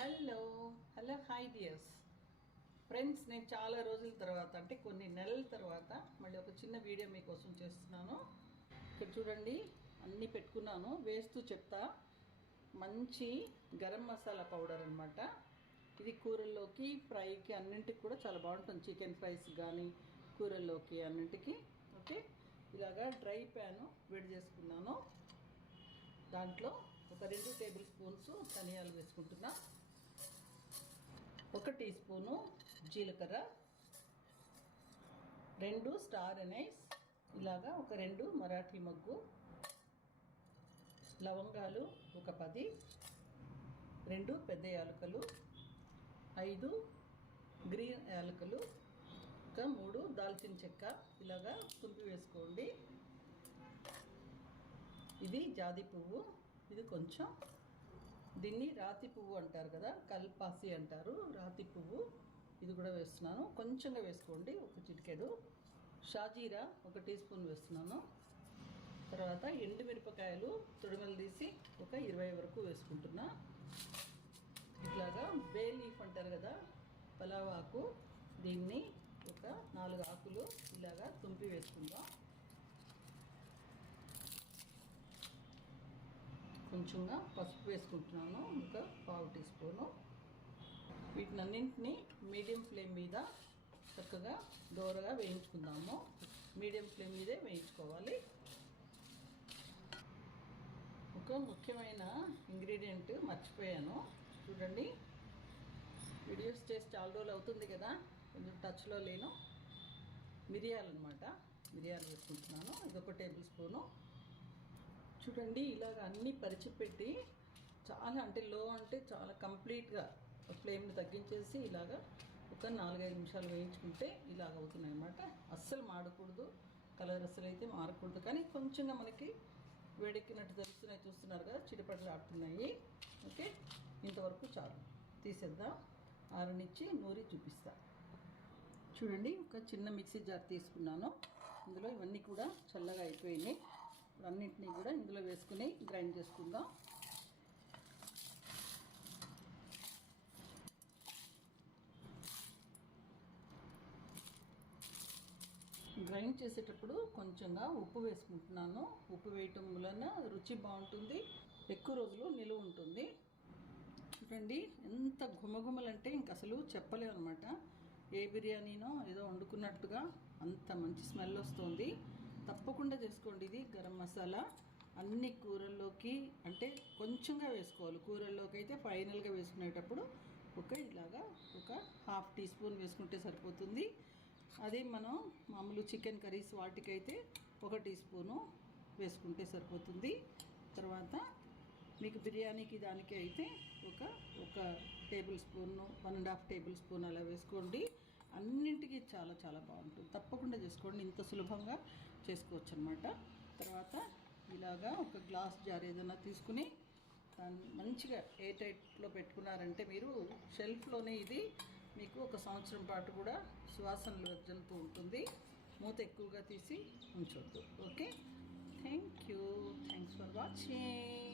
Hello hello hi dears friends, నేను చాలా రోజుల తర్వాత అంటే కొన్ని నెలల తర్వాత మళ్ళీ ఒక చిన్న వీడియో మీకోసం చేస్తున్నాను. ఇక్కడ చూడండి, అన్నీ పెట్టుకున్నాను, వేస్తూ చెప్తా. మంచి గరం మసాలా పౌడర్ అనమాట. ఇది కూరల్లోకి, ఫ్రైకి, అన్నింటికి కూడా చాలా బాగుంటుంది. చికెన్ ఫ్రైస్ కానీ కూరల్లోకి అన్నింటికి. ఓకే, ఇలాగా డ్రై ప్యాను వేడి చేసుకున్నాను. దాంట్లో ఒక 2 టేబుల్ స్పూన్స్ ధనియాలు వేసుకుంటున్నా, 1 టీ స్పూను జీలకర్ర, 2 స్టార్ ఎనైస్, ఇలాగా ఒక 2 మరాఠీ మొగ్గు, లవంగాలు ఒక 10, 2 పెద్ద యాలకులు, 5 గ్రీన్ యాలకులు, ఒక 3 దాల్చిన చెక్క, ఇలాగా తుంపి వేసుకోండి. ఇది జాతి పువ్వు, ఇది కొంచెం, దీన్ని రాతి పువ్వు అంటారు కదా, కల్పాసి అంటారు, రాతి పువ్వు. ఇది కూడా వేస్తున్నాను, కొంచెంగా వేసుకోండి, ఒక చిటికెడు. షాజీరా 1 టీ స్పూన్ వేస్తున్నాను. తర్వాత ఎండుమిరపకాయలు తొడిమలు తీసి ఒక 20 వరకు వేసుకుంటున్నా. ఇట్లాగా బే లీఫ్ అంటారు కదా, పలావ్ ఆకు, దీన్ని ఒక 4 ఆకులు ఇలాగా తుంపి వేసుకుందాం. కొంచెంగా పసుపు వేసుకుంటున్నాను, ఒక 1/2 టీ స్పూను. వీటినన్నింటినీ మీడియం ఫ్లేమ్ మీద చక్కగా దోరగా వేయించుకుందాము. మీడియం ఫ్లేమ్ మీదే వేయించుకోవాలి. ఒక ముఖ్యమైన ఇంగ్రీడియంట్ మర్చిపోయాను, చూడండి. వీడియోస్ చేసి చాలా రోజులు అవుతుంది కదా, కొంచెం టచ్లో లేను. మిరియాలు అనమాట, మిరియాలు వేసుకుంటున్నాను, ఇది 1 టేబుల్ స్పూను. చూడండి, ఇలాగ అన్నీ పరిచిపెట్టి చాలా కంప్లీట్గా ఫ్లేమ్ని తగ్గించేసి ఇలాగ ఒక 4-5 నిమిషాలు వేయించుకుంటే ఇలాగ అవుతున్నాయి అన్నమాట. అస్సలు మాడకూడదు, కలర్ అస్సలు అయితే మారకూడదు, కానీ కొంచెంగా మనకి వేడెక్కినట్టు తెలుస్తున్నాయి, చూస్తున్నారు కదా, చిటపటలు ఆడుతున్నాయి. ఓకే, ఇంతవరకు చాలు, తీసేద్దాం. ఆరనిచ్చి నూరి చూపిస్తా. చూడండి, ఒక చిన్న మిక్సీ జార్ తీసుకున్నాను. ఇందులో ఇవన్నీ కూడా చల్లగా అయిపోయినాయి. అన్నింటినీ కూడా ఇందులో వేసుకుని గ్రైండ్ చేసుకుందాం. గ్రైండ్ చేసేటప్పుడు కొంచెంగా ఉప్పు వేసుకుంటున్నాను. ఉప్పు వేయటం వలన రుచి బాగుంటుంది, ఎక్కువ రోజులు నిలువ ఉంటుంది. చూడండి, ఎంత గుమగుమలంటే ఇంక అసలు చెప్పలేము అనమాట. ఏ బిర్యానీనో ఏదో వండుకున్నట్టుగా అంత మంచి స్మెల్ వస్తుంది. తప్పకుండా చేసుకోండి. ఇది గరం మసాలా అన్ని కూరల్లోకి అంటే కొంచెంగా వేసుకోవాలి. కూరల్లోకి అయితే ఫైనల్గా వేసుకునేటప్పుడు ఇలాగా ఒక 1/2 టీ స్పూన్ వేసుకుంటే సరిపోతుంది. అదే మనం మామూలు చికెన్ కర్రీస్ వాటికైతే 1 టీ స్పూను వేసుకుంటే సరిపోతుంది. తర్వాత మీకు బిర్యానీకి దానికి అయితే ఒక టేబుల్ స్పూను, 1.5 టేబుల్ స్పూన్ అలా వేసుకోండి. అన్నింటికి చాలా చాలా బాగుంటుంది. తప్పకుండా చేసుకోండి, ఇంత సులభంగా చేసుకోవచ్చు అనమాట. తర్వాత ఇలాగా ఒక గ్లాస్ జార్ ఏదైనా తీసుకుని దాన్ని మంచిగా ఎయిర్ టైట్లో పెట్టుకున్నారంటే మీరు షెల్ఫ్లోనే ఇది మీకు 1 సంవత్సరం పాటు కూడా సువాసనలు వెదజల్లుతూ ఉంటుంది. మూత ఎక్కువగా తీసి ఉంచొద్దు. Okay, thanks for watching.